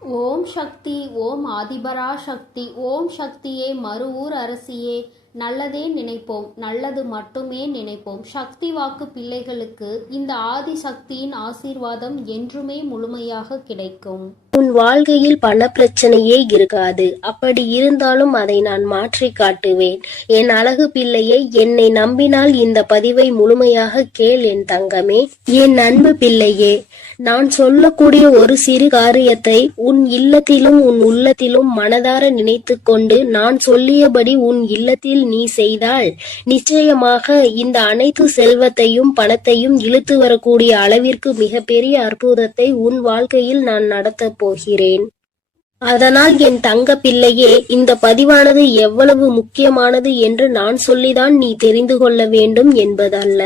ஓம் சக்தி. ஓம் ஆதிபரா சக்தி. ஓம் சக்தியே, மறுவூர் அரசியே, நல்லதே நினைப்போம், நல்லது மட்டுமே நினைப்போம். சக்தி வாக்கு பிள்ளைகளுக்கு இந்த ஆதி சக்தியின் ஆசீர்வாதம் என்றுமே முழுமையாக கிடைக்கும். உன் வாழ்க்கையில் பண பிரச்சனையே இருக்காது. அப்படி இருந்தாலும் அதை நான் மாற்றி காட்டுவேன். என் அழகு பிள்ளையை, என்னை நம்பினால் இந்த பதிவை முழுமையாக கேள் என் தங்கமே. என் அன்பு பிள்ளையே, நான் சொல்லக்கூடிய ஒரு சிறு காரியத்தை உன் இல்லத்திலும் உன் உள்ளத்திலும் மனதார நினைத்து கொண்டு நான் சொல்லியபடி உன் இல்லத்தில் நீ செய்தால் நிச்சயமாக இந்த அனைத்து செல்வத்தையும் பணத்தையும் இழுத்து வரக்கூடிய அளவிற்கு மிகப்பெரிய அற்புதத்தை உன் வாழ்க்கையில் நான் நடத்த போகிறேன். அதனால் என் தங்க பிள்ளையே, இந்த பதிவானது எவ்வளவு முக்கியமானது என்று நான் சொல்லிதான் நீ தெரிந்து கொள்ள வேண்டும் என்பதல்ல.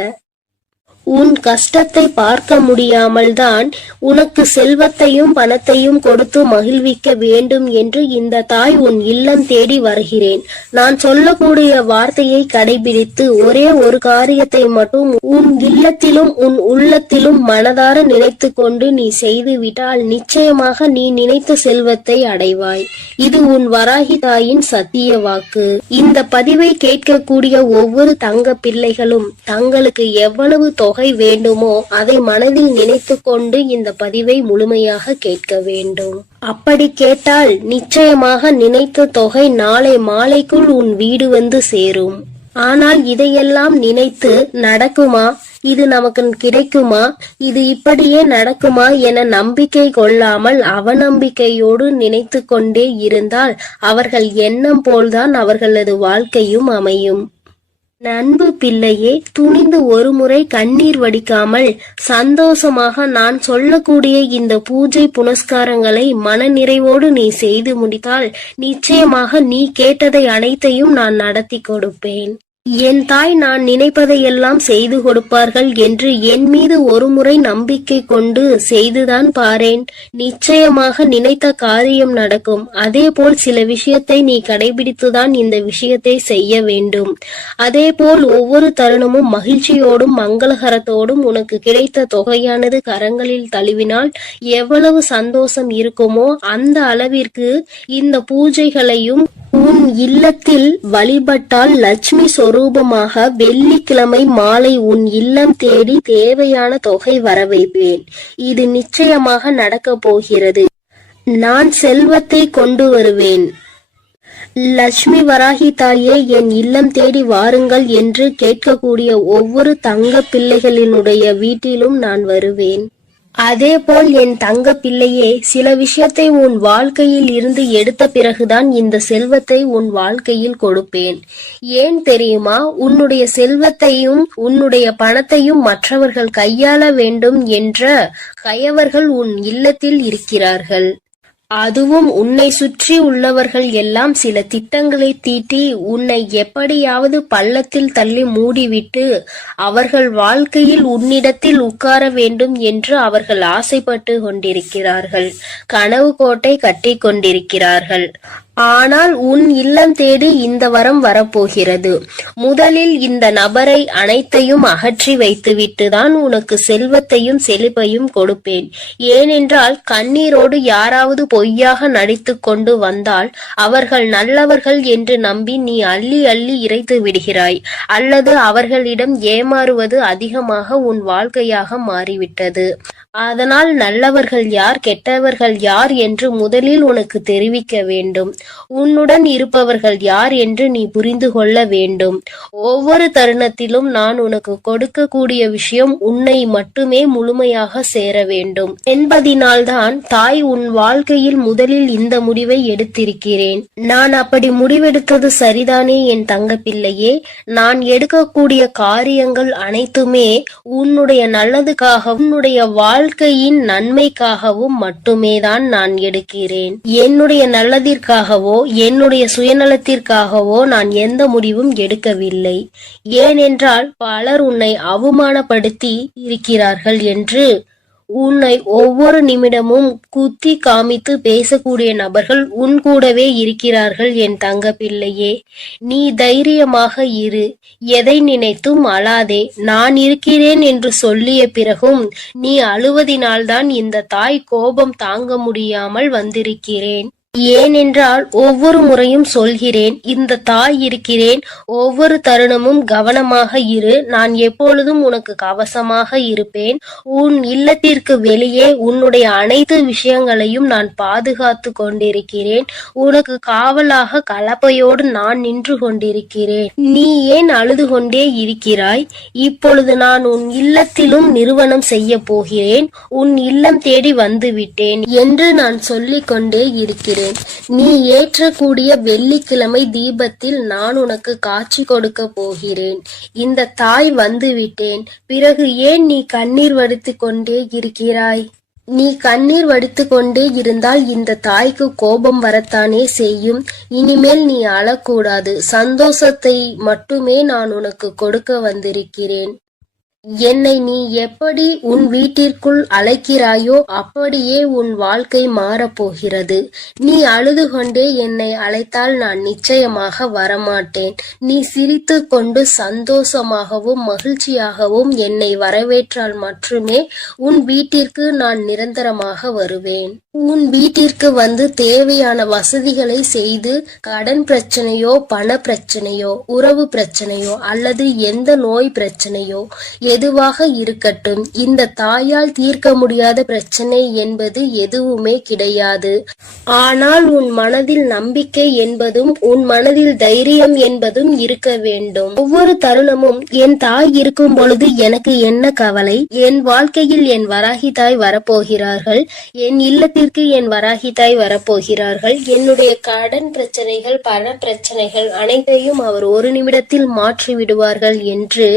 உன் கஷ்டத்தை பார்க்க முடியாமல் தான் உனக்கு செல்வத்தையும் பணத்தையும் கொடுத்து மகிழ்விக்க வேண்டும் என்று இந்த தாய் உன் இல்லம் தேடி வருகிறேன். நான் சொல்லக்கூடிய வார்த்தையை கடைபிடித்து ஒரே ஒரு காரியத்தை மட்டும் உன் இல்லத்திலும் உன் உள்ளத்திலும் மனதார நினைத்து கொண்டு நீ செய்துவிட்டால் நிச்சயமாக நீ நினைத்த செல்வத்தை அடைவாய். இது உன் வராகி தாயின் சத்திய வாக்கு. இந்த பதிவை கேட்கக்கூடிய ஒவ்வொரு தங்க பிள்ளைகளும் தங்களுக்கு எவ்வளவு தொகை வேண்டுமோ அதை மனதில் நினைத்து கொண்டு இந்த பதிவை முழுமையாக கேட்க வேண்டும். அப்படி கேட்டால் நிச்சயமாக நினைத்த தொகை நாளை மாலைக்குள் உன் வீடு வந்து சேரும். ஆனால் இதையெல்லாம் நினைத்து நடக்குமா, இது நமக்கு கிடைக்குமா, இது இப்படியே நடக்குமா என நம்பிக்கை கொள்ளாமல் அவநம்பிக்கையோடு நினைத்து கொண்டே இருந்தால் அவர்கள் எண்ணம் போல்தான் அவர்களது வாழ்க்கையும் அமையும். நண்பு பிள்ளையே, துணிந்து ஒரு முறை கண்ணீர் வடிக்காமல் சந்தோஷமாக நான் சொல்லக்கூடிய இந்த பூஜை புனஸ்காரங்களை மன நிறைவோடு நீ செய்து முடித்தால் நிச்சயமாக நீ கேட்டதை அனைத்தையும் நான் நடத்தி கொடுப்பேன். என் தாய் நான் நினைப்பதையெல்லாம் செய்து கொடுப்பார்கள் என்று என் மீது ஒரு முறை நம்பிக்கை கொண்டு செய்துதான் பாரேன். நிச்சயமாக நினைத்த காரியம் நடக்கும். அதே போல் சில விஷயத்தை நீ கடைபிடித்துதான் இந்த விஷயத்தை செய்ய வேண்டும். அதே போல் ஒவ்வொரு தருணமும் மகிழ்ச்சியோடும் மங்களகரத்தோடும் உனக்கு கிடைத்த தொகையானது கரங்களில் தழுவினால் எவ்வளவு சந்தோஷம் இருக்குமோ அந்த அளவிற்கு இந்த பூஜைகளையும் உன் இல்லத்தில் வழிபட்டால் லட்சுமி சொரூபமாக வெள்ளிக்கிழமை மாலை உன் இல்லம் தேடி தேவையான தொகை வர வைப்பேன். இது நிச்சயமாக நடக்கப் போகிறது. நான் செல்வத்தை கொண்டு வருவேன். லட்சுமி வராகி தாயே, என் இல்லம் தேடி வாருங்கள் என்று கேட்கக்கூடிய ஒவ்வொரு தங்க பிள்ளைகளினுடைய வீட்டிலும் நான் வருவேன். அதே போல் என் தங்க பிள்ளையே, சில விஷயத்தை உன் வாழ்க்கையில் இருந்து எடுத்த பிறகுதான் இந்த செல்வத்தை உன் வாழ்க்கையில் கொடுப்பேன். ஏன் தெரியுமா? உன்னுடைய செல்வத்தையும் உன்னுடைய பணத்தையும் மற்றவர்கள் கையாள வேண்டும் என்ற கயவர்கள் உன் இல்லத்தில் இருக்கிறார்கள். அதுவும் உன்னை சுற்றி உள்ளவர்கள் எல்லாம் சில திட்டங்களை தீட்டி உன்னை எப்படியாவது பள்ளத்தில் தள்ளி மூடிவிட்டு அவர்கள் வாழ்க்கையில் உன்னிடத்தில் உட்கார வேண்டும் என்று அவர்கள் ஆசைப்பட்டு கொண்டிருக்கிறார்கள். கனவு கோட்டை கட்டி கொண்டிருக்கிறார்கள். ஆனால் உன் இல்லம் தேடி இந்த வரம் வரப்போகிறது. முதலில் இந்த நபரை அனைத்தையும் அகற்றி வைத்துவிட்டுதான் உனக்கு செல்வத்தையும் செழிப்பையும் கொடுப்பேன். ஏனென்றால் கண்ணீரோடு யாராவது பொய்யாக நடித்து கொண்டு வந்தால் அவர்கள் நல்லவர்கள் என்று நம்பி நீ அள்ளி அள்ளி இறைத்து விடுகிறாய். அல்லது அவர்களிடம் ஏமாறுவது அதிகமாக உன் வாழ்க்கையாக மாறிவிட்டது. அதனால் நல்லவர்கள் யார் கெட்டவர்கள் யார் என்று முதலில் உனக்கு தெரிவிக்க வேண்டும். உன்னுடன் இருப்பவர்கள் யார் என்று நீ புரிந்து கொள்ள வேண்டும். ஒவ்வொரு தருணத்திலும் நான் உனக்கு கொடுக்கக்கூடிய விஷயம் உன்னை மட்டுமே முழுமையாக சேர வேண்டும் என்பதினால்தான் தாய் உன் வாழ்க்கையில் முதலில் இந்த முடிவை எடுத்திருக்கிறேன். நான் அப்படி முடிவெடுத்தது சரிதானே என் தங்க பிள்ளையே? நான் எடுக்கக்கூடிய காரியங்கள் அனைத்துமே உன்னுடைய நல்லதுக்காக உன்னுடைய வாழ்க்கையின் நன்மைக்காகவும் மட்டுமே தான் நான் எடுக்கிறேன். என்னுடைய நல்லதிற்காகவோ என்னுடைய சுயநலத்திற்காகவோ நான் எந்த முடிவும் எடுக்கவில்லை. ஏனென்றால் பலர் உன்னை அவமானப்படுத்தி இருக்கிறார்கள் என்று உன்னை ஒவ்வொரு நிமிடமும் குத்தி காமித்து பேசக்கூடிய நபர்கள் உன் கூடவே இருக்கிறார்கள் என் தங்க பிள்ளையே. நீ தைரியமாக இரு, எதை நினைத்தும் அழாதே. நான் இருக்கிறேன் என்று சொல்லிய பிறகும் நீ அழுவதினால்தான் இந்த தாய் கோபம் தாங்க முடியாமல் வந்திருக்கிறேன். ஏனென்றால் ஒவ்வொரு முறையும் சொல்கிறேன், இந்த தாய் இருக்கிறேன், ஒவ்வொரு தருணமும் கவனமாக இரு, நான் எப்பொழுதும் உனக்கு கவசமாக இருப்பேன். உன் இல்லத்திற்கு வெளியே உன்னுடைய அனைத்து விஷயங்களையும் நான் பாதுகாத்து கொண்டிருக்கிறேன். உனக்கு காவலாக கலப்பையோடு நான் நின்று கொண்டிருக்கிறேன். நீ ஏன் அழுது கொண்டே இருக்கிறாய்? இப்பொழுது நான் உன் இல்லத்திலும் நிறுவனம் செய்ய போகிறேன். உன் இல்லம் தேடி வந்து விட்டேன் என்று நான் சொல்லிக் கொண்டே இருக்கிறேன். நீ ஏற்றக்கூடிய வெள்ளிக்கிழமை தீபத்தில் நான் உனக்கு காட்சி கொடுக்க போகிறேன். இந்த தாய் வந்து விட்டேன். பிறகு ஏன் நீ கண்ணீர் வடித்துக் கொண்டே இருக்கிறாய்? நீ கண்ணீர் வடித்துக் கொண்டே இருந்தால் இந்த தாய்க்கு கோபம் வரத்தானே செய்யும். இனிமேல் நீ அழக்கூடாது. சந்தோஷத்தை மட்டுமே நான் உனக்கு கொடுக்க வந்திருக்கிறேன். என்னை நீ எப்படி உன் வீட்டிற்குள் அழைக்கிறாயோ அப்படியே உன் வாழ்க்கை மாறப்போகிறது. நீ அழுது கொண்டே என்னை அழைத்தால் நான் நிச்சயமாக வரமாட்டேன். நீ சிரித்து கொண்டு சந்தோஷமாகவும் மகிழ்ச்சியாகவும் என்னை வரவேற்றால் மட்டுமே உன் வீட்டிற்கு நான் நிரந்தரமாக வருவேன். உன் வீட்டிற்கு வந்து தேவையான வசதிகளை செய்து கடன் பிரச்சனையோ பண பிரச்சனையோ உறவு பிரச்சனையோ அல்லது எந்த நோய் பிரச்சனையோ எதுவாக இருக்கட்டும், இந்த தாயால் தீர்க்க முடியாத பிரச்சனை என்பது எதுவுமே கிடையாது. ஆனால் உன் மனதில் நம்பிக்கை என்பதும் உன் மனதில் தைரியம் என்பதும் இருக்க வேண்டும். ஒவ்வொரு தருணமும் என் தாய் இருக்கும் பொழுது எனக்கு என்ன கவலை? என் வாழ்க்கையில் என் வராகி தாய் வரப்போகிறார்கள். என் இல்லத்திற்கு என் வராகி தாய் வரப்போகிறார்கள். என்னுடைய கடன் பிரச்சனைகள் பண பிரச்சனைகள் அனைத்தையும் அவர் ஒரு நிமிடத்தில் மாற்றி விடுவார்கள் என்று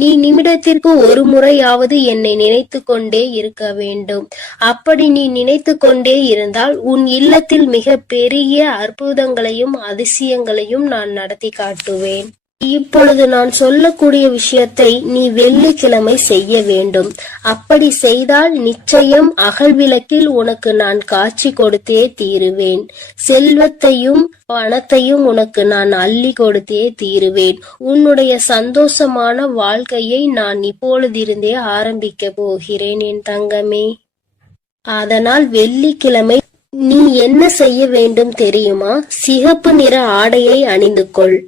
நீ நிமிடத்திற்கு ஒரு முறையாவது என்னை நினைத்து கொண்டே இருக்க வேண்டும். அப்படி நீ நினைத்து கொண்டே இருந்தால் உன் இல்லத்தில் மிக பெரிய அற்புதங்களையும் அதிசயங்களையும் நான் நடத்தி காட்டுவேன். இப்பொழுது நான் சொல்லக்கூடிய விஷயத்தை நீ வெள்ளிக்கிழமை செய்ய வேண்டும். அப்படி செய்தால் நிச்சயம் அகல்விளக்கில் உனக்கு நான் காட்சி கொடுத்தே தீருவேன். செல்வத்தையும் பணத்தையும் உனக்கு நான் அள்ளி கொடுத்தே தீருவேன். உன்னுடைய சந்தோஷமான வாழ்க்கையை நான் இப்பொழுதிருந்தே ஆரம்பிக்க போகிறேன் என் தங்கமே. அதனால் வெள்ளிக்கிழமை நீ என்ன செய்ய வேண்டும் தெரியுமா? சிகப்பு நிற ஆடையை அணிந்து கொள்.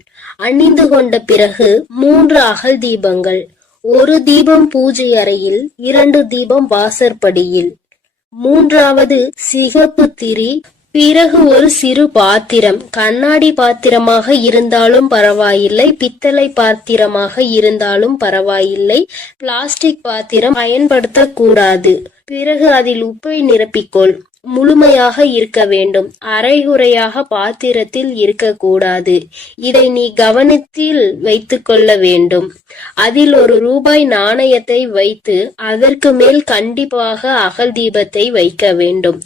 அணிந்து கொண்ட பிறகு 3 அகல் தீபங்கள், 1 தீபம் பூஜை அறையில், 2 தீபம் வாசற்படியில், 3வது சிகப்பு திரி. பிறகு ஒரு சிறு பாத்திரம், கண்ணாடி பாத்திரமாக இருந்தாலும் பரவாயில்லை, பித்தளை பாத்திரமாக இருந்தாலும் பரவாயில்லை, பிளாஸ்டிக் பாத்திரம் பயன்படுத்தக்கூடாது. பிறகு அதில் உப்பை நிரப்பிக்கொள். முழுமையாக இருக்க வேண்டும். அரைகுறையாக பாத்திரத்தில் இருக்கக்கூடாது. இதை நீ கவனத்தில் வைத்துக் கொள்ள வேண்டும். அதில் ₹1 நாணயத்தை வைத்து அதற்கு மேல் கண்டிப்பாக அகல் தீபத்தை வைக்க வேண்டும்.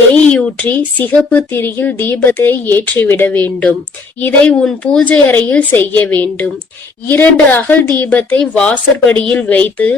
நெய் ஊற்றி சிகப்பு திரியில் தீபத்தை ஏற்றிவிட வேண்டும். இதை உன் பூஜை அறையில் செய்ய வேண்டும். 2 அகல் தீபத்தை வாசற்படியில் வைத்து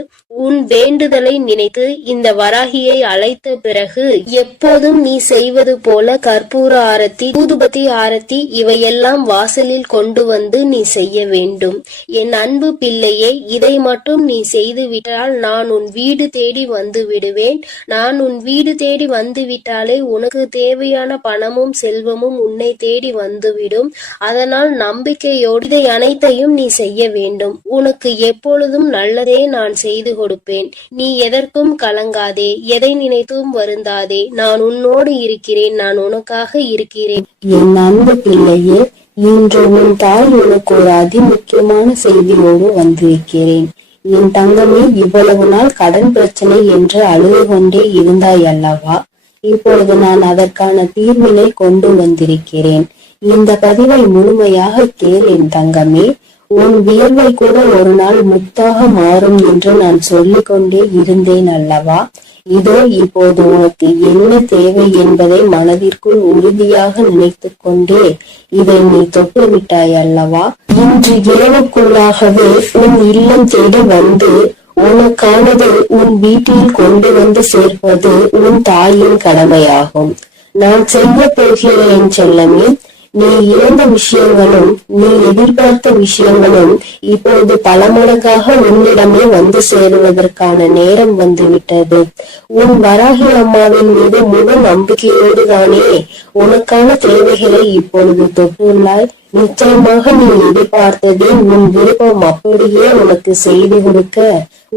உன் வேண்டுதலை நினைத்து இந்த வராகியை அழைத்த பிறகு எப்போதும் நீ செய்வது போல கற்பூர ஆரத்தி, ஊதுபத்தி ஆரத்தி இவையெல்லாம் வாசலில் கொண்டு வந்து நீ செய்ய வேண்டும். என் அன்பு பிள்ளையே, இதை மட்டும் நீ செய்து விட்டால் நான் உன் வீடு தேடி வந்து விடுவேன். நான் உன் வீடு தேடி வந்து விட்டாலே உனக்கு தேவையான பணமும் செல்வமும் உன்னை தேடி வந்துவிடும். அதனால் நம்பிக்கையோடு இதை அனைத்தையும் நீ செய்ய வேண்டும். உனக்கு எப்பொழுதும் நல்லதே நான் செய்து கொடுப்பேன். நீ எதற்கும் கலங்காதே, எதை நினைத்தும் வருந்தாதே. நான் உன்னோடு இருக்கிறேன், நான் உனக்காக இருக்கிறேன். என் அன்பு பிள்ளையே, இன்று உன் தாய் உனக்கு ஒரு அதிமுக்கியமான செய்தியோடு வந்திருக்கிறேன். என் தங்கமே, இவ்வளவு நாள் கடன் பிரச்சனை என்று அழுது கொண்டே இருந்தாய் அல்லவா? இப்பொழுது நான் அதற்கான தீர்வினை கொண்டு வந்திருக்கிறேன். இந்த பதிவை முழுமையாக கேள் என் தங்கமே. உன் வியர்வை கூட ஒரு நாள் முத்தாக மாறும் என்று நான் சொல்லிக் கொண்டே இருந்தேன் அல்லவா? இதோ இப்போது உனக்கு என்ன தேவை என்பதை மனதிற்குள் உறுதியாக நினைத்து கொண்டே இதை நீ தொட்டு விட்டாய் அல்லவா? இன்று இரவுக்குள்ளாகவே உன் இல்லம் தேடி வந்து உனக்கானது உன் வீட்டில் கொண்டு வந்து சேர்ப்பது உன் தாயின் கடமையாகும். நான் செய்ய போகிறேன் செல்லமே. நீ இழந்த விஷயங்களும் நீ எதிர்பார்த்த விஷயங்களும் இப்பொழுது பல மடங்காக உன்னிடமே வந்து சேருவதற்கான நேரம் வந்துவிட்டது. உன் வராகி அம்மாவின் மீது முழு நம்பிக்கையோடு தானே உனக்கான தேவைகளை இப்பொழுது தொட்டுள்ளாய். நிச்சயமாக நீ எதிர்பார்த்ததே உன் விருப்பம் அப்படியே உனக்கு செய்து கொடுக்க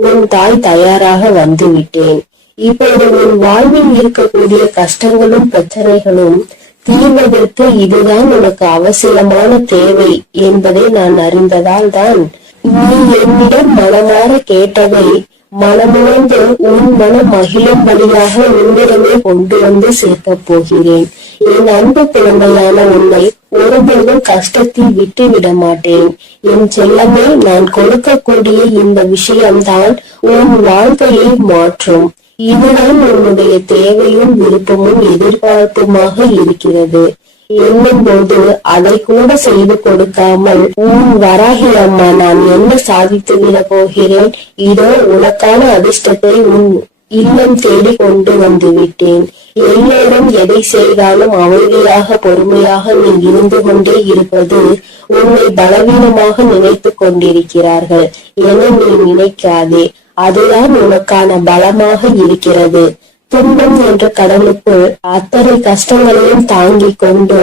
உன் தாய் தயாராக வந்து விட்டேன். இப்பொழுது உன் வாழ்வில் இருக்கக்கூடிய கஷ்டங்களும் பிரச்சனைகளும் தீர்வதற்கு இதுதான் உனக்கு அவசியமான தேவை என்பதை நான் அறிந்ததால் தான் நீ என்னிடம் மனமாற கேட்டதை மனமுணர்ந்து உன் மனம் மகிழும்படியாக உன்னிடமே கொண்டு வந்து சேர்க்கப் போகிறேன். என் அன்பு குழந்தையான உன்னை ஒருபோதும் கஷ்டத்தில் விட்டு விட மாட்டேன். என் செல்லமே, நான் கொடுக்கக்கூடிய இந்த விஷயம்தான் உன் வாழ்க்கையை மாற்றும். இதுதான் உன்னுடைய தேவையும் விருப்பமும் எதிர்பார்ப்புமாக இருக்கிறது என்னும் போது அதை கூட செய்து கொடுக்காமல் உன் வராகி அம்மா நான் என்ன சாதித்து விட போகிறேன். இதோ உனக்கான அதிர்ஷ்டத்தை உன் இல்லம் தேடி கொண்டு வந்து விட்டேன். எல்லோரும் எதை செய்தாலும் அமைதியாக பொறுமையாக நீ இருந்து கொண்டே இருப்பது உன்னை பலவீனமாக நினைத்து கொண்டிருக்கிறார்கள் என நீ நினைக்காதே. அதுதான் உனக்கான பலமாக இருக்கிறது. துன்பம் என்ற கடலுக்குள் அத்தனை கஷ்டங்களையும் தாங்கிக் கொண்டு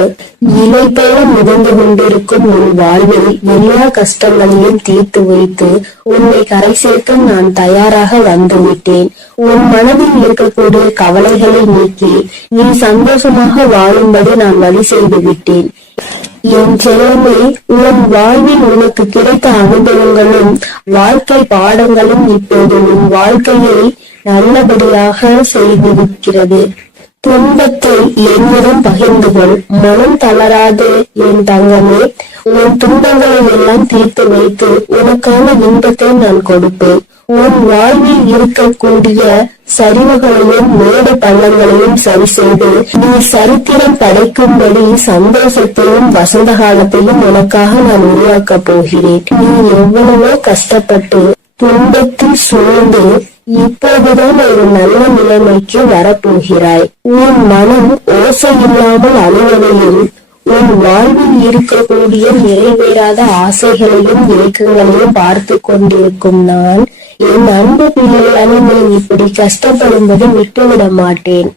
இலை போல மிதந்து கொண்டிருக்கும் உன் வாழ்வில் எல்லா கஷ்டங்களையும் தீர்த்து வைத்து உன்னை கரை சேர்க்க நான் தயாராக வந்துவிட்டேன். உன் மனதில் இருக்கக்கூடிய கவலைகளை நீக்கி நீ சந்தோஷமாக வாழும்படி நான் வழி செய்து விட்டேன். என் செல்வமே, உன் வாழ்வில் உனக்கு கிடைத்த அனுபவங்களும் வாழ்க்கை பாடங்களும் இப்போது உன் வாழ்க்கையை நல்லபடியாக செய்திருக்கிறது. துன்பத்தை என்னிடம் பகிர்ந்து கொள். மனம் தளராது என் தங்கமே. உன் துன்பங்களை எல்லாம் தீர்த்து வைத்து உனக்கான இன்பத்தை நான் கொடுப்பேன். உன் வாழ்வில் இருக்கக்கூடிய சரிவுகளையும் மேடு பள்ளங்களையும் சரி செய்து நீ சரித்திரம் படைக்கும்படி சந்தோஷத்தையும் வசந்த காலத்தையும் உனக்காக நான் உருவாக்கப் போகிறேன். நீ எவ்வளவோ கஷ்டப்பட்டு துன்பத்தில் சூழ்ந்து இப்போதுதான் ஒரு நல்ல நிலைமைக்கு வரப்போகிறாய். உன் மனம் ஓசை இல்லாமல் அழுவதையும் உன் வாழ்வில் இருக்கக்கூடிய நிறைவேறாத ஆசைகளையும் ஏக்கங்களையும் பார்த்து கொண்டிருக்கும் நான் என் அன்பு பிள்ளையான நீ இப்படி கஷ்டப்படும்படி விட்டுவிட மாட்டேன்.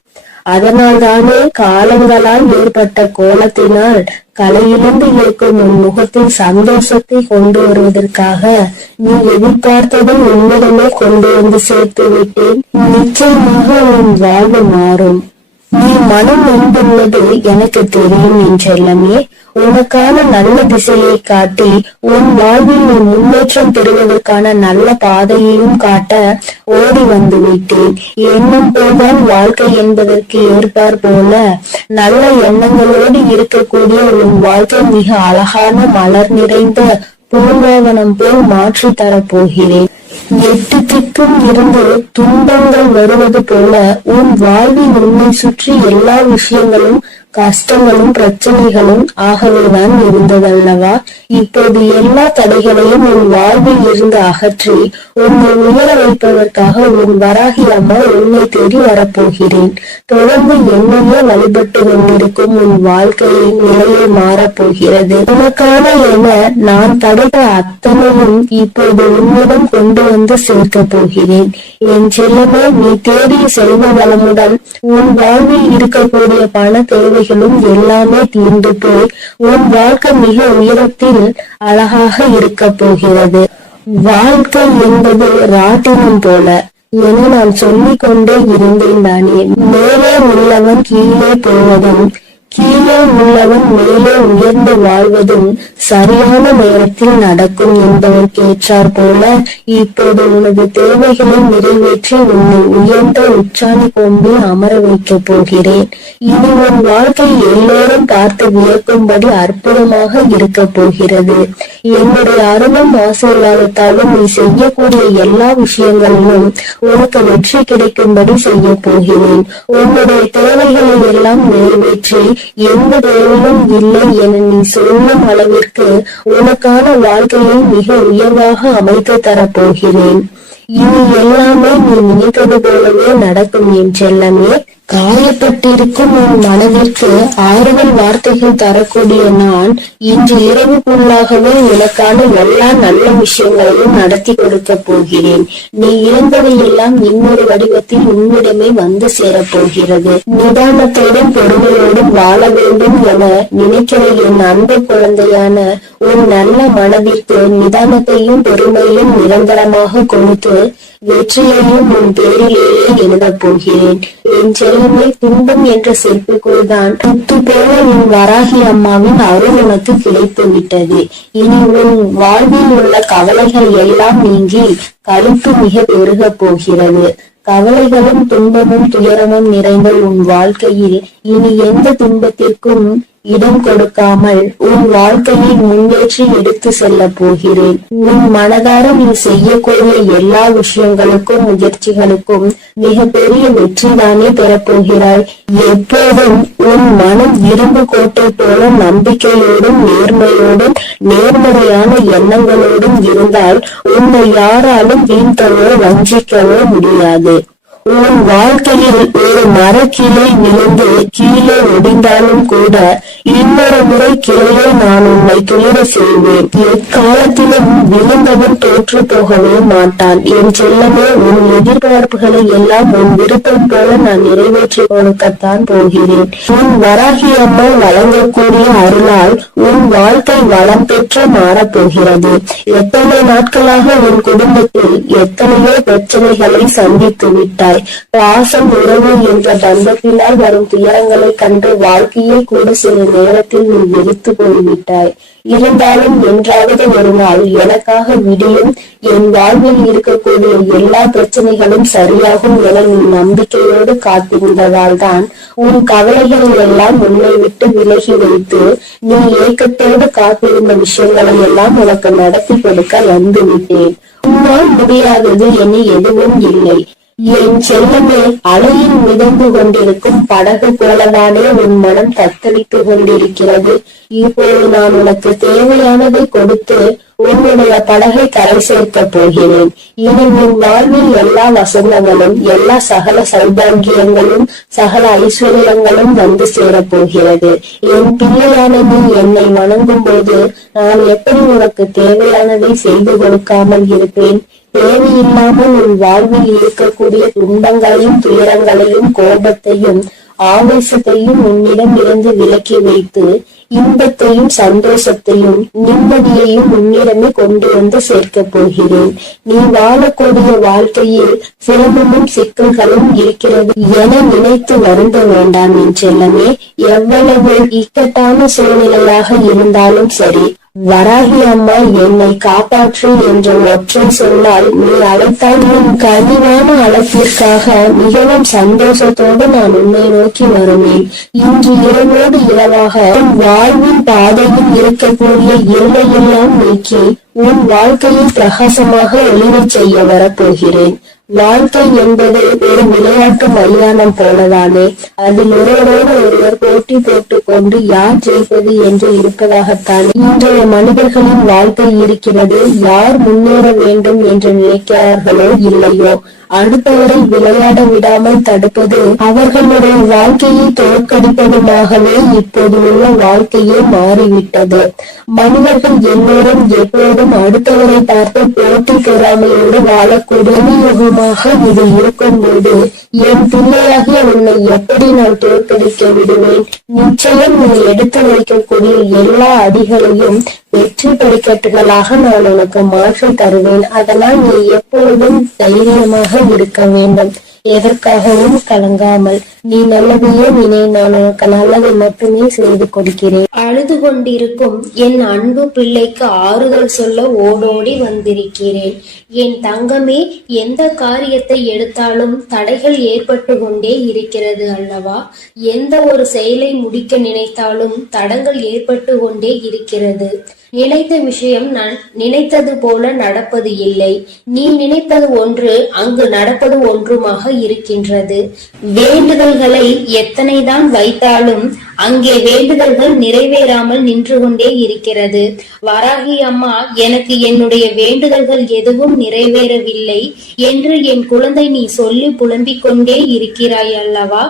அதனால் தானே காலங்களால் ஏற்பட்ட கோலத்தினால் கலையிலிருந்து இருக்கும் உன் முகத்தில் சந்தோஷத்தை கொண்டு வருவதற்காக நீ எதிர்பார்த்ததை உன்னிடமே கொண்டு வந்து சேர்த்து விட்டேன். நிச்சயமாக உன் வாழ்வு மாறும். நீ மனம் நொந்துள்ளது எனக்கு தெரியும் என் செல்லமே. உனக்கான நல்ல திசையை காட்டி உன் வாழ்வில் உன் முன்னேற்றம் பெறுவதற்கான நல்ல பாதையையும் காட்ட ஓடி வந்து விட்டேன். எண்ணம் போல்தான் வாழ்க்கை என்பதற்கு ஏற்பார் போல நல்ல எண்ணங்களோடு இருக்கக்கூடிய உன் வாழ்க்கை மிக அழகான மலர் நிறைந்த பூங்காவனம் போல் மாற்றி தரப்போகிறேன். 8 திக்கும் இருந்து துன்பங்கள் வருவது போல உன் வாழ்வில் உன்னை சுற்றி எல்லா விஷயங்களும் கஷ்டங்களும் பிரச்சனைகளும் ஆகவேதான் இருந்ததல்லவா? இப்போது எல்லா தடைகளையும் உன் வாழ்வில் இருந்து அகற்றி உன்னை உயர வைப்பதற்காக உன் வராகி அம்மா உன்னை தேடி வரப்போகிறேன். தொடர்ந்து என்னையே வழிபட்டு கொண்டிருக்கும் உன் வாழ்க்கையின் நிலையை மாறப்போகிறது. உனக்கான என நான் தடுத்த அத்தனையும் இப்போது உன்னிடம் கொண்டு வந்து சேர்க்க போகிறேன். என் செல்லமே, நீ தேடிய செல்வ வளமுடன் உன் வாழ்வில் இருக்கக்கூடிய பண தேவை எல்லாமே தீர்ந்து போய் உன் வாழ்க்கை மிக உயரத்தில் அழகாக இருக்க போகிறது. வாழ்க்கை என்பது ராட்டினம் போல என நான் சொல்லிக் கொண்டே இருந்தேன் தானே. மேலே உள்ளவன் கீழே போவதும் கீழே உள்ளவன் மேலே உயர்ந்து வாழ்வதும் சரியான நேரத்தில் நடக்கும் என்பதற்கு ஏற்றார் போல இப்போது உனது தேவைகளை நிறைவேற்றி உன்னை உயர்ந்த உச்சாணி கொம்பில் அமர வைக்கப் போகிறேன். இது உன் வாழ்க்கை எல்லோரும் பார்த்து வியக்கும்படி அற்புதமாக இருக்க போகிறது. என்னுடைய அருளும் ஆசீர்வாதத்தாலும் நீ செய்யக்கூடிய எல்லா விஷயங்களிலும் உனக்கு வெற்றி கிடைக்கும்படி செய்ய போகிறேன். உன்னுடைய தேவைகளை எல்லாம் நிறைவேற்றி எந்த தேவையும் இல்லை என நீ சொல்லும் அளவிற்கு உனக்கான வாழ்க்கையை மிக உயர்வாக அமைத்து தரப்போகிறேன். இனி எல்லாமே நீ நினைத்தது போலவே நடக்கும் என் செல்லமே. காயப்பட்டிருக்கும் உன் மனதிற்கு ஆறுதல் வார்த்தைகள் தரக்கூடிய நான் இன்று இரவுக்குள்ளாகவே உனக்கான எல்லா நல்ல விஷயங்களையும் நடத்தி கொடுக்க போகிறேன். நீ இழந்தவையெல்லாம் இன்னொரு வடிவத்தில் உன்னிடமே வந்து சேரப்போகிறது. நிதானத்தோடும் பொறுமையோடும் வாழ வேண்டும் என நினைக்கிற என் அன்பு குழந்தையான உன் நல்ல மனதிற்கு நிதானத்தையும் பொறுமையும் நிரந்தரமாக கொடுத்து வெற்றியையும் உன் பேரிலேயே எழுதப் போகிறேன். என் செல்லமே, துன்பம் என்ற சிற்பிக்குள்தான் முத்து போல உன் வராகி அம்மாவின் அருள் உனக்கு கிடைத்து விட்டது. இனி உன் வாழ்வில் உள்ள கவலைகள் எல்லாம் நீங்கி களிப்பு மிக பெருக போகிறது. கவலைகளும் துன்பமும் துயரமும் நிறைந்த உன் வாழ்க்கையில் இனி எந்த துன்பத்திற்கும் இடம் கொடுக்காமல் உன் வாழ்க்கையை முன்னேற்றி எடுத்து செல்ல போகிறேன். உன் மனதார நீ செய்யக்கூடிய எல்லா விஷயங்களுக்கும் முயற்சிகளுக்கும் மிக பெரிய வெற்றிதானே பெறப்போகிறாய். எப்போதும் உன் மனம் இரும்பு கோட்டை போல நம்பிக்கையோடும் நேர்மையோடும் நேர்மறையான எண்ணங்களோடும் இருந்தால் உன்னை யாராலும் வீழ்த்தவோ வஞ்சிக்கவோ முடியாது. உன் வாழ்க்கையில் ஒரு மரக்கிளை விழுந்து கீழே ஒடிந்தாலும் கூட இன்னொரு முறை கிளையை நான் உன்னை துளிர செய்வேன். எக்காலத்திலும் விழுந்தவன் தோற்று போகவே மாட்டான். என் செல்லமே, உன் எதிர்பார்ப்புகளை எல்லாம் உன் விருப்பம் போல நான் நிறைவேற்றி கொடுக்கத்தான் போகிறேன். உன் வராகி அம்மா வழங்கக்கூடிய அருளால் உன் வாழ்க்கை வளம் பெற்று மாறப்போகிறது. எத்தனை நாட்களாக உன் குடும்பத்தில் எத்தனையோ பிரச்சனைகளை சந்தித்து விட்டாய். பாசம், உறவு என்ற பந்தத்தினால் வரும் துயரங்களை கண்டு வாழ்க்கையை கூட சில நேரத்தில் நீ வெறுத்து போய்விட்டாய். இருந்தாலும் என்றாவது ஒரு நாள் எனக்காக விடியும், என் வாழ்வில் இருக்கக்கூடிய எல்லா பிரச்சனைகளும் சரியாகும் என நீ நம்பிக்கையோடு காத்திருந்ததால் தான் உன் கவலைகளை எல்லாம் உன்னை விட்டு விலகி வைத்து நீ ஏக்கத்தோடு காத்திருந்த விஷயங்களை எல்லாம் உனக்கு நடத்தி கொடுக்க வந்துவிட்டேன். உன்னால் முடியாதது என எதுவும் இல்லை. என் செல்லமே, அலையில் மிதந்து கொண்டிருக்கும் படகு போலதானே உன் மனம் தத்தளித்து கொண்டிருக்கிறது. இப்போது நான் உனக்கு தேவையானதை கொடுத்து உன்னுடைய படகை கரை சேர்க்க போகிறேன். இனி உன் வாழ்வில் எல்லா வசந்தங்களும் எல்லா சகல சௌபாகியங்களும் சகல ஐஸ்வர்யங்களும் வந்து சேரப்போகிறது. என் பிள்ளையான நீ என்னை வணங்கும் போது நான் எப்படி உனக்கு தேவையானதை செய்து கொடுக்காமல் இருப்பேன்? தேவையில்லாமல் உன் வாழ்வில் இருக்கக்கூடிய துன்பங்களையும் துயரங்களையும் கோபத்தையும் ஆவேசத்தையும் உன்னிடம் இருந்து விலக்கி வைத்து இன்பத்தையும் சந்தோஷத்தையும் நிம்மதியையும் உன்னிடமே கொண்டு வந்து சேர்க்க போகிறேன். நீ வாழக்கூடிய வாழ்க்கையில் சிரமமும் சிக்கல்களும் இருக்கிறது என நினைத்து வருந்த வேண்டாம் என் செல்லமே. எவ்வளவு இக்கட்டான சூழ்நிலையாக இருந்தாலும் சரி, வராகி அம்மா என்னை காப்பாற்று என்ற ஒற்றை சொன்னால் நீ அழைத்தால் உன் கனிவான அழைப்பிற்காக மிகவும் சந்தோஷத்தோடு நான் உன்னை நோக்கி வருவேன். இன்று இரவோடு இரவாக உன் வாழ்வின் பாதையில் இருக்கக்கூடிய இருளையெல்லாம் நீக்கி உன் வாழ்க்கையை பிரகாசமாக ஒளிரச் செய்ய வரப்போகிறேன். வாழ்க்கை என்பது ஒரு விளையாட்டு மைதானம் போலதானே. அதில் ஒருவரோடு ஒருவர் போட்டி போட்டுக் கொண்டு யார் ஜெயிப்பது என்று இருப்பதாகத்தான் இன்றைய மனிதர்களின் வாழ்க்கை இருக்கிறது. யார் முன்னேற வேண்டும் என்று நினைக்கிறார்களோ இல்லையோ, அடுத்தவரை விளையாட விடாமல் தடுப்பது அவர்களுடைய வாழ்க்கையை தோற்கடிப்பதுமாகவே இப்போது உள்ள வாழ்க்கையே மாறிவிட்டது. மனிதர்கள் எல்லோரும் எப்போதும் அடுத்தவரை பார்த்து போட்டி பொறாமையோடு வாழக்கூடிய யுகமாக இது இருக்கும் போது என் பிள்ளையாகிய உன்னை எப்படி நான் தோற்கடிக்க விடுவேன்? நிச்சயம் நீ எடுத்து வைக்கக்கூடிய எல்லா அடிகளையும் வெற்றி படிக்கட்டுகளாக நான் உனக்கு மாற்றி தருவேன். அதனால் நீ எப்பொழுதும் தைரியமாக இருக்க வேண்டும். எதற்காகவும் கலங்காமல் நீ நல்லதையே நினை. நான் உனக்கு நல்லதை மட்டுமே செய்து கொடுக்கிறேன். அழுது கொண்டிருக்கும் என் அன்பு பிள்ளைக்கு ஆறுதல் சொல்ல ஓடோடி வந்திருக்கிறேன். என் தங்கமே, எந்த காரியத்தை எடுத்தாலும் தடைகள் ஏற்பட்டு கொண்டே இருக்கிறது அல்லவா? எந்த ஒரு செயலை முடிக்க நினைத்தாலும் தடங்கள் ஏற்பட்டு கொண்டே இருக்கிறது. நினைத்த விஷயம் நான் நினைத்தது போல நடப்பது இல்லை. நீ நினைப்பது ஒன்று, அங்கு நடப்பது ஒன்றுமாக இருக்கின்றது. வேண்டுதல்களை எத்தனைதான் வைத்தாலும் அங்கே வேண்டுதல்கள் நிறைவேறாமல் நின்று கொண்டே இருக்கிறது. வராகி அம்மா, எனக்கு என்னுடைய வேண்டுதல்கள் எதுவும் நிறைவேறவில்லை என்று என் குழந்தை நீ சொல்லி புலம்பிக் கொண்டே இருக்கிறாய் அல்லவா?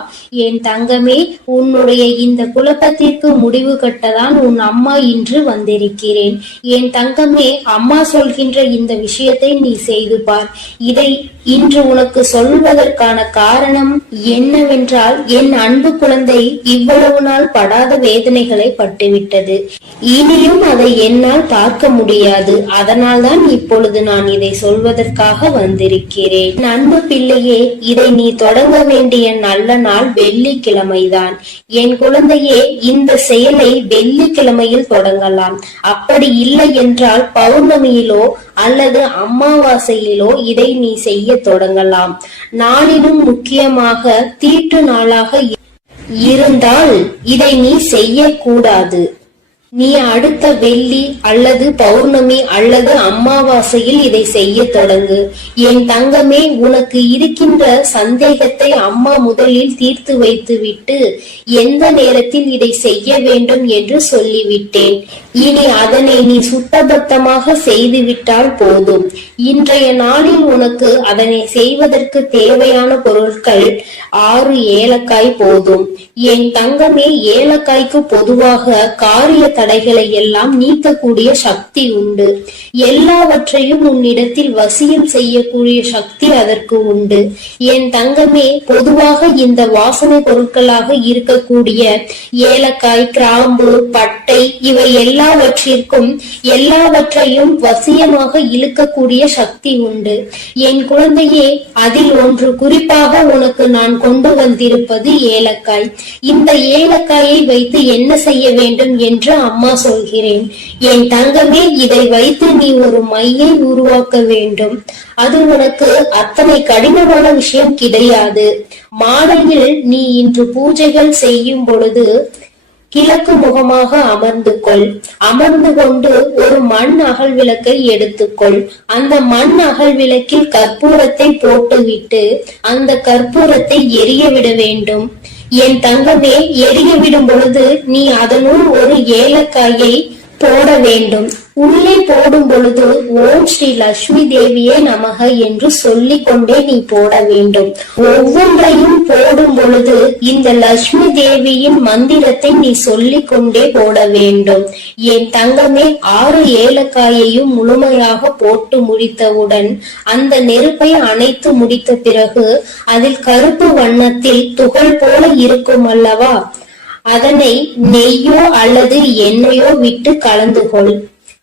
என் தங்கமே, உன்னுடைய இந்த குழப்பத்திற்கு முடிவு கட்டதான் உன் அம்மா இன்று வந்திருக்கிறேன். என் தங்கமே, அம்மா சொல்கின்ற இந்த விஷயத்தை நீ செய்து பார். இதை இன்று உனக்கு சொல்வதற்கான காரணம் என்னவென்றால், என் அன்பு குழந்தை இவ்வளவு நாள் படாத வேதனைகளை பட்டுவிட்டது. இனியும் அதை என்னால் பார்க்க முடியாது. அதனால்தான் இப்பொழுது நான் இதை சொல்வதற்காக வந்திருக்கிறேன். அன்பு பிள்ளையே, இதை நீ தொடங்க வேண்டிய நல்ல நாள் வெள்ளிக்கிழமைதான். என் குழந்தையே, இந்த செயலை வெள்ளிக்கிழமையில் தொடங்கலாம். அப்படி இல்லை என்றால் பௌர்ணமியிலோ அல்லது அமாவாசையிலோ இதை நீ செய்ய தொடங்கலாம். நாளிலும் முக்கியமாக தீட்டு நாளாக இருந்தால் இதை நீ செய்யக்கூடாது. நீ அடுத்த வெள்ளி அல்லது பௌர்ணமி அல்லது அமாவாசையில் இதை செய்ய தொடங்கு. என் தங்கமே, உனக்கு இருக்கின்ற சந்தேகத்தை அம்மா முதலில் தீர்த்து வைத்து விட்டு எந்த நேரத்தில் இதை செய்ய வேண்டும் என்று சொல்லிவிட்டேன். இனி அதனை நீ சுத்தபத்தமாக செய்துவிட்டால் போதும். இன்றைய நாளில் உனக்கு அதனை செய்வதற்கு தேவையான பொருட்கள் 6 ஏலக்காய் போதும். என் தங்கமே, ஏலக்காய்க்கு பொதுவாக காரிய தடைகளை எல்லாம் நீக்கக்கூடிய சக்தி உண்டு. எல்லாவற்றையும் உன்னிடத்தில் வசியம் செய்யக்கூடிய சக்தி அதற்கு உண்டு. என் தங்கமே, பொதுவாக இந்த வாசனை பொருட்களாக இருக்கக்கூடிய ஏலக்காய், கிராம்பு, பட்டை இவை எல்லாவற்றையும் வசியமாக இழுக்கக்கூடிய சக்தி உண்டு. என் குழந்தையே, அதில் ஒன்று குறிப்பாக உனக்கு நான் கொண்டு வந்திருப்பது ஏலக்காய். இந்த ஏலக்காயை வைத்து என்ன செய்ய வேண்டும் என்று அம்மா சொல்கிறேன். என் தங்கமே, இதை வைத்து நீ ஒரு மையை உருவாக்க வேண்டும். அது உனக்கு அத்தனை கடினமான விஷயம் கிடையாது. மாலையில் நீ இன்று பூஜைகள் செய்யும் பொழுது கிழக்கு முகமாக அமர்ந்து கொண்டு ஒரு மண் அகல் விளக்கை எடுத்துக்கொள். அந்த மண் அகல் விளக்கில் கற்பூரத்தை போட்டுவிட்டு அந்த கற்பூரத்தை எரிய விட வேண்டும். என் தங்கமே, எரிய விடும் பொழுது நீ அதனுள் ஒரு ஏலக்காயை போட வேண்டும். உள்ளே போடும் பொழுது ஓம் ஸ்ரீ லட்சுமி தேவியே நமக என்று சொல்லிக் கொண்டே நீ போட வேண்டும். ஒவ்வொன்றையும் போடும் பொழுது இந்த லட்சுமி தேவியின் மந்திரத்தை நீ சொல்லிக் கொண்டே போட வேண்டும். என் தங்கமே, 6 ஏலக்காயையும் முழுமையாக போட்டு முடித்தவுடன் அந்த நெருப்பை அணைத்து முடித்த பிறகு அதில் கருப்பு வண்ணத்தில் துகள் போல இருக்கும் அல்லவா, அதனை நெய்யோ அல்லது எண்ணெயோ விட்டு கலந்து கொள்.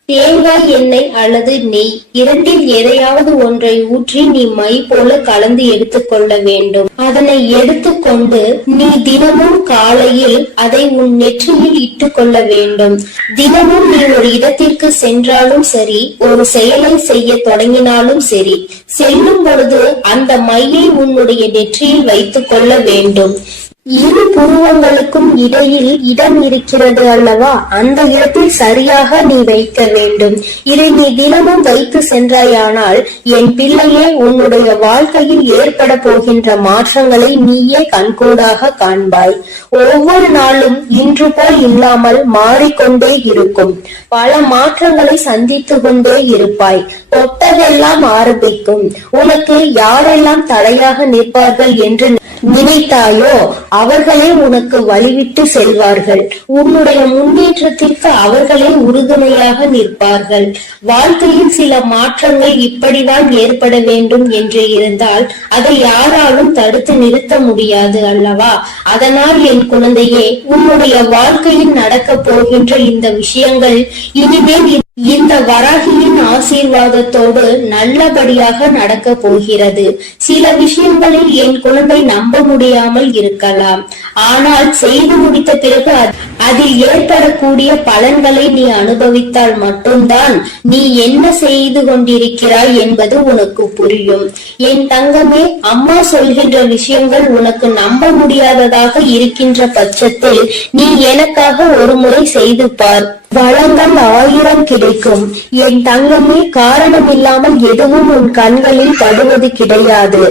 தேங்காய் எண்ணெய் அல்லது நெய் இரண்டில் எதையாவது ஒன்றை ஊற்றி நீ மை போல கலந்து எடுத்துக்கொள்ள வேண்டும். அதனை எடுத்துக்கொண்டு நீ தினமும் காலையில் அதை உன் நெற்றியில் இட்டுக் கொள்ள வேண்டும். தினமும் நீ ஒரு இடத்திற்கு சென்றாலும் சரி, ஒரு செயலை செய்ய தொடங்கினாலும் சரி, செல்லும் பொழுது அந்த மையை உன்னுடைய நெற்றியில் வைத்துக் கொள்ள வேண்டும். இரு புருவங்களுக்கும் இடையில் இடம் இருக்கிறது அல்லவா, அந்த இடத்தில் சரியாக நீ வைக்க வேண்டும். இதை நீ தினமும் வைத்து சென்றாயானால் என் பிள்ளையே, உன்னுடைய வாழ்க்கையில் ஏற்பட போகின்ற மாற்றங்களை நீயே கண்கூடாக காண்பாய். ஒவ்வொரு நாளும் இன்று போல் இல்லாமல் மாறிக்கொண்டே இருக்கும். பல மாற்றங்களை சந்தித்து கொண்டே இருப்பாய். தொட்டதெல்லாம் ஆரம்பிக்கும். உனக்கு யாரெல்லாம் தடையாக நிற்பார்கள் என்று நினைத்தாயோ அவர்களே உனக்கு வழிவிட்டு செல்வார்கள். உன்னுடைய முன்னேற்றத்திற்கு அவர்களே உறுதுணையாக நிற்பார்கள். வாழ்க்கையில் சில மாற்றங்கள் இப்படிதான் ஏற்பட வேண்டும் என்று இருந்தால் அதை யாராலும் தடுத்து நிறுத்த முடியாது அல்லவா? அதனால் என் குழந்தையே, உன்னுடைய வாழ்க்கையில் நடக்க போகின்ற இந்த விஷயங்கள் இனிமேல் இந்த வராகியின் ஆசீர்வாதத்தோடு நல்லபடியாக நடக்க போகிறது. சில விஷயங்களில் என் குழந்தை நம்ப முடியாமல் இருக்கலாம். ஆனால் செய்து முடித்த பிறகு அதில் ஏற்படக்கூடிய பலன்களை நீ அனுபவித்தால் மட்டும்தான் நீ என்ன செய்து கொண்டிருக்கிறாய் என்பது உனக்கு புரியும். என் தங்கமே, அம்மா சொல்கின்ற விஷயங்கள் உனக்கு நம்ப முடியாததாக இருக்கின்ற பட்சத்தில் நீ எனக்காக ஒரு முறை செய்து பார். வளங்கள் 1000 கிடைக்கும். என் தங்கமே, காரணமில்லாமல் எதுவும் உன் கண்களில் படுவது கிடையாது.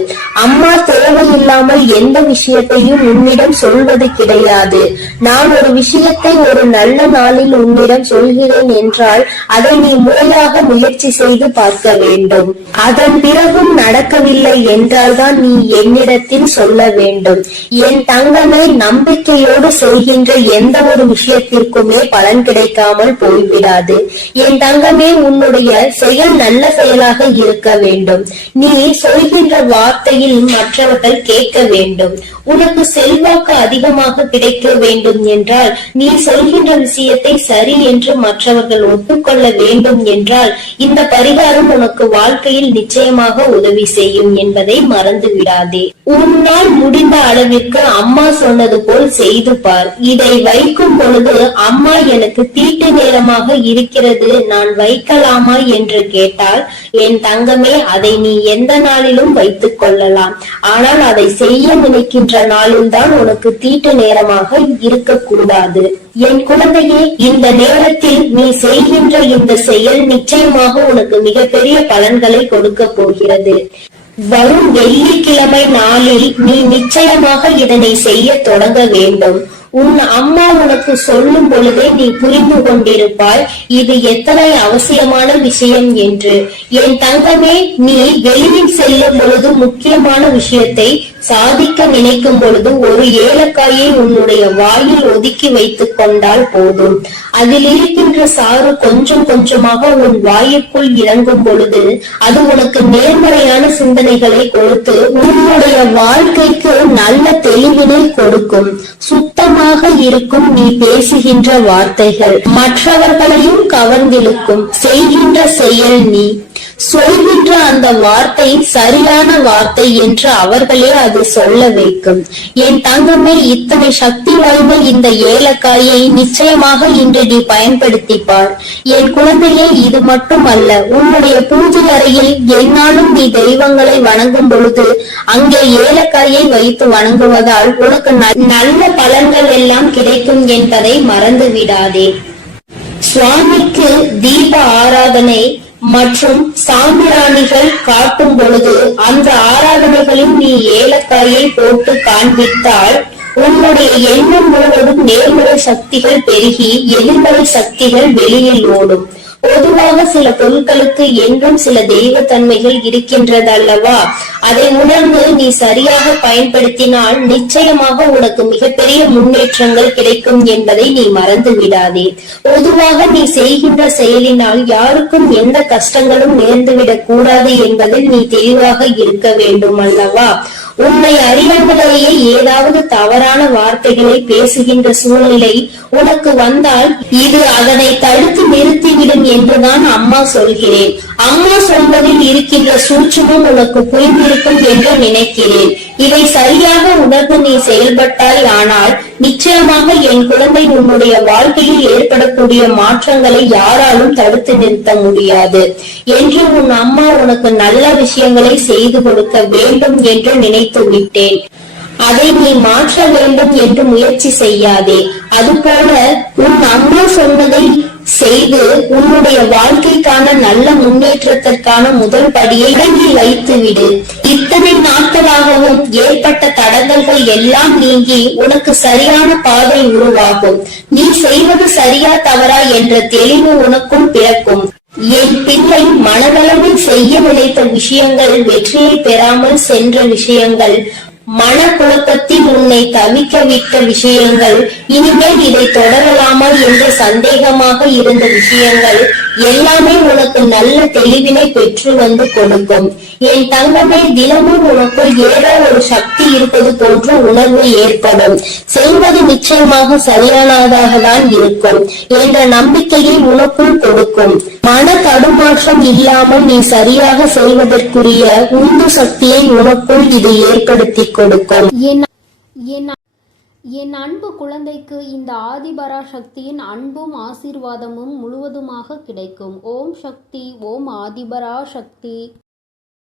அம்மா தேவையில்லாமல் எந்த விஷயத்தையும் உன்னிடம் சொல்வது கிடையாது. நான் ஒரு விஷயத்தை ஒரு நல்ல நாளில் உன்னிடம் சொல்கிறேன் என்றால் அதை நீ முறையாக முயற்சி செய்து பார்க்க வேண்டும். அதன் பிறகும் நடக்கவில்லை என்றால்தான் நீ என்னிடத்தில் சொல்ல வேண்டும். என் தங்கமே, நம்பிக்கையோடு செய்கின்ற எந்த ஒரு விஷயத்திற்குமே பலன் கிடைக்காமல் போய்விடாது. என் தங்கமே, உன்னுடைய செயல் நல்ல செயலாக இருக்க வேண்டும். நீ சொல்கின்ற வார்த்தையில் மற்றவர்கள் கேட்க வேண்டும். உனக்கு செல்வாக்கு அதிகமாக கிடைக்க வேண்டும் என்றால் நீ சொல்கின்ற விஷயத்தை சரி என்று மற்றவர்கள் ஒப்புக்கொள்ள வேண்டும் என்றால் இந்த பரிகாரம் உனக்கு வாழ்க்கையில் நிச்சயமாக உதவி செய்யும் என்பதை மறந்து விடாதே. உன்னால் முடிந்த அளவிற்கு அம்மா சொன்னது போல் செய்து பார். இதை வைக்கும் பொழுது அம்மா எனக்கு தீட்டு நேரமாக இருக்கிறது, நான் வைக்கலாமா என்று கேட்டால், என் தங்கமே, அதை நீ எந்த நாளிலும் வைத்துக் கொள்ளலாம். ஆனால் அதை செய்ய நினைக்கின்ற நாளில் தான் உனக்கு தீட்டு நேரமாக இருக்கக்கூடாது. என் குழந்தையே, இந்த நேரத்தில் நீ செய்கின்ற இந்த செயல் நிச்சயமாக உனக்கு மிகப்பெரிய பலன்களை கொடுக்க போகிறது. வரும் வெள்ளிக்கிழமை நாளில் நீ நிச்சயமாக இதனை செய்ய தொடங்க வேண்டும். உன் அம்மா உனக்கு சொல்லும் பொழுதே நீ புரிந்து கொண்டிருப்பாய் இது எத்தனை அவசியமான விஷயம் என்று. என் தங்கமே, நீ வெளியில் செல்லும் பொழுது முக்கியமான விஷயத்தை சாதிக்க நினைக்கும் பொழுது ஒரு ஏலக்காயை உன்னுடைய வாயில் ஒதுக்கி வைத்துக் கொண்டால் போதும். அதில் இருக்கின்ற சாறு கொஞ்சம் கொஞ்சமாக உன் வாயுக்குள் இறங்கும் பொழுது அது உனக்கு நேர்மறையான சிந்தனைகளை கொடுத்து உன்னுடைய வாழ்க்கைக்கு நல்ல தெளிவினை கொடுக்கும். சுத்தமாக இருக்கும் நீ பேசுகின்ற வார்த்தைகள் மற்றவர்களையும் கவர்ந்திழுக்கும். செய்கின்ற செயல் நீ சொல்கின்ற அந்த வார்த்தை சரியான வார்த்தை என்று அவர்களே அது சொல்ல வைக்கும். என் தங்கமே, இத்தனை சக்தி வாய்ந்த இந்த ஏலக்காயை நிச்சயமாக இன்று நீ பயன்படுத்திப்பார். என் குழந்தையே, இது மட்டுமல்ல, உன்னுடைய பூஜை அறையில் எந்நாளும் நீ தெய்வங்களை வணங்கும் பொழுது அங்கே ஏலக்காயை வைத்து வணங்குவதால் உனக்கு நல்ல பலன்கள் எல்லாம் கிடைக்கும் என்பதை மறந்து விடாதே. சுவாமிக்கு தீப ஆராதனை மற்றும் சாம்பிராணிகள் காட்டும் பொழுது அந்த ஆராதனைகளில் நீ ஏலக்காயை போட்டு காண்பித்தால் உன்னுடைய எண்ணம் முழுவதும் நேர்மறை சக்திகள் பெருகி எதிர்மறை சக்திகள் வெளியில் ஓடும். பொதுவாக சில பொருட்களுக்கு என்றும் சில தெய்வ தன்மைகள் இருக்கின்றது அல்லவா? அதை உணர்ந்து நீ சரியாக பயன்படுத்தினால் நிச்சயமாக உனக்கு மிகப்பெரிய முன்னேற்றங்கள் கிடைக்கும் என்பதை நீ மறந்து விடாதே. பொதுவாக நீ செய்கின்ற செயலினால் யாருக்கும் எந்த கஷ்டங்களும் நேர்ந்துவிடக் கூடாது என்பதில் நீ தெளிவாக இருக்க வேண்டும் அல்லவா? உன்னை அறியாமலேயே ஏதாவது தவறான வார்த்தைகளை பேசுகின்ற சூழ்நிலை உனக்கு வந்தால் இது அதனை தடுத்து நிறுத்திவிடும் என்றுதான் அம்மா சொல்கிறேன். அம்மா சொல்வதில் இருக்கின்ற சூட்சுமம் உனக்கு புரிந்திருக்கும் என்று நினைக்கிறேன். இதை சரியாக உணர்ந்து நீ செயல்பட்டாய் ஆனால் நிச்சயமாக என் குழந்தை உன்னுடைய வாழ்க்கையில் ஏற்படக்கூடிய மாற்றங்களை யாராலும் தடுத்து நிறுத்த முடியாது என்று உன் அம்மா உனக்கு நல்ல விஷயங்களை செய்து கொடுக்க வேண்டும் என்று நினைத்து விட்டேன். அதை நீ மாற்ற வேண்டும் என்று முயற்சி செய்யாதே. அதுபோல உன் அம்மா சொன்னதை செய்து உன்னுடைய வாழ்க்கைக்கான நல்ல முன்னேற்றத்திற்கான முதல் படியை இறங்கி வைத்து விடு. இத்தனை நாட்களாகவும் ஏற்பட்ட தடங்கல்கள் எல்லாம் நீங்கி உனக்கு சரியான பாதை உருவாகும். நீ செய்வது சரியா தவறா என்ற தெளிவு உனக்கும் பிறக்கும். என் பிள்ளை, மனதளவில் செய்ய நினைத்த விஷயங்கள் வெற்றியை பெறாமல் சென்ற விஷயங்கள், மனக்குழப்பத்தில் உன்னை தவிக்க விட்ட விஷயங்கள், இனிமேல் இதை தொடரலாமா என்று சந்தேகமாக இருந்த விஷயங்கள் எல்லாமே உனக்கு நல்ல தெளிவினை பெற்று வந்து கொடுக்கும். என் தங்கமே, தினமும் உனக்குள் ஏதோ ஒரு சக்தி இருப்பது போன்ற உணர்வு ஏற்படும். செய்வது நிச்சயமாக சரியானதாக தான் இருக்கும் என்ற நம்பிக்கையை உனக்குள் கொடுக்கும். மன தடுமாற்றம் இல்லாமல் நீ சரியாக செய்வதற்குரிய உந்து சக்தியை உனக்குள் இது ஏற்படுத்தி கொடுக்கும். என் அன்பு குழந்தைக்கு இந்த ஆதிபரா சக்தியின் அன்பும் ஆசீர்வாதமும் முழுவதுமாக கிடைக்கும். ஓம் சக்தி, ஓம் ஆதிபரா சக்தி.